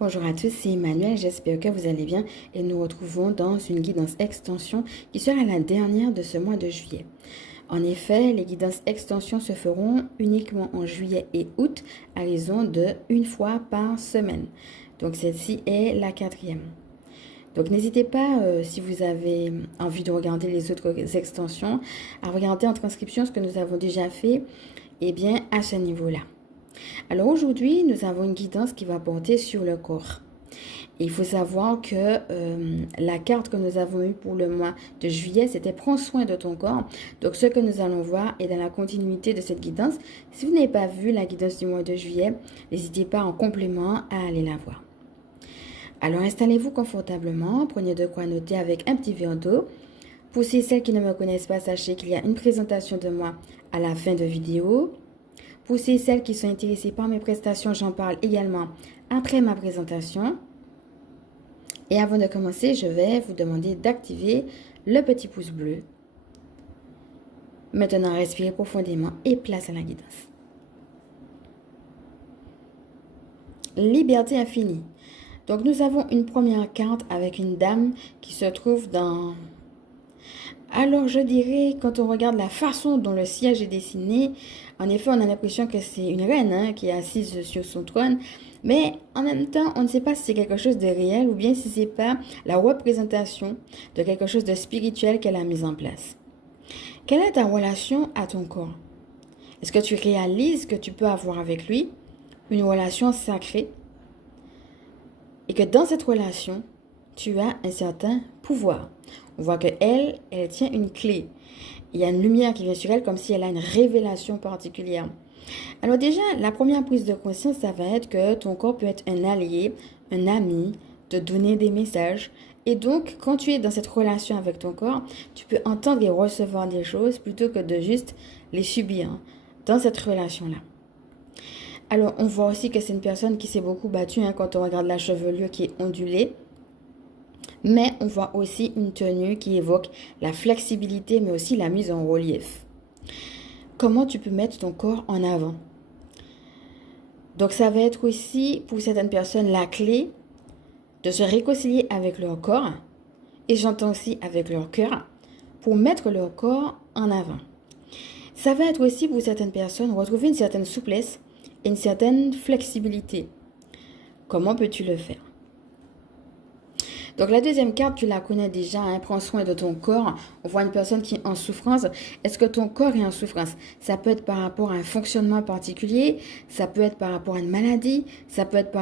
Bonjour à tous, c'est Emmanuel, j'espère que vous allez bien et nous retrouvons dans une guidance extension qui sera la dernière de ce mois de juillet. En effet, les guidances extension se feront uniquement en juillet et août à raison de une fois par semaine. Donc celle-ci est la quatrième. Donc n'hésitez pas, si vous avez envie de regarder les autres extensions, à regarder en transcription ce que nous avons déjà fait, et bien à ce niveau-là. Alors aujourd'hui, nous avons une guidance qui va porter sur le corps. Il faut savoir que la carte que nous avons eue pour le mois de juillet, c'était prends soin de ton corps. Donc ce que nous allons voir est dans la continuité de cette guidance. Si vous n'avez pas vu la guidance du mois de juillet, n'hésitez pas en complément à aller la voir. Alors installez-vous confortablement, prenez de quoi noter avec un petit verre d'eau. Pour celles qui ne me connaissent pas, sachez qu'il y a une présentation de moi à la fin de vidéo. Pour celles qui sont intéressées par mes prestations, j'en parle également après ma présentation. Et avant de commencer, je vais vous demander d'activer le petit pouce bleu. Maintenant, respirez profondément et place à la guidance. Liberté infinie. Donc, nous avons une première carte avec une dame qui se trouve dans... Alors, je dirais, quand on regarde la façon dont le siège est dessiné, en effet, on a l'impression que c'est une reine qui est assise sur son trône. Mais en même temps, on ne sait pas si c'est quelque chose de réel ou bien si c'est pas la représentation de quelque chose de spirituel qu'elle a mis en place. Quelle est ta relation à ton corps? Est-ce que tu réalises que tu peux avoir avec lui une relation sacrée et que dans cette relation, tu as un certain pouvoir? On voit que elle tient une clé. Il y a une lumière qui vient sur elle comme si elle a une révélation particulière. Alors déjà, la première prise de conscience, ça va être que ton corps peut être un allié, un ami, te donner des messages. Et donc, quand tu es dans cette relation avec ton corps, tu peux entendre et recevoir des choses plutôt que de juste les subir dans cette relation-là. Alors, on voit aussi que c'est une personne qui s'est beaucoup battue quand on regarde la chevelure qui est ondulée. Mais on voit aussi une tenue qui évoque la flexibilité, mais aussi la mise en relief. Comment tu peux mettre ton corps en avant? Donc ça va être aussi pour certaines personnes la clé de se réconcilier avec leur corps et j'entends aussi avec leur cœur pour mettre leur corps en avant. Ça va être aussi pour certaines personnes retrouver une certaine souplesse et une certaine flexibilité. Comment peux-tu le faire? Donc la deuxième carte, tu la connais déjà, prends soin de ton corps. On voit une personne qui est en souffrance. Est-ce que ton corps est en souffrance? Ça peut être par rapport à un fonctionnement particulier, ça peut être par rapport à une maladie, ça peut être par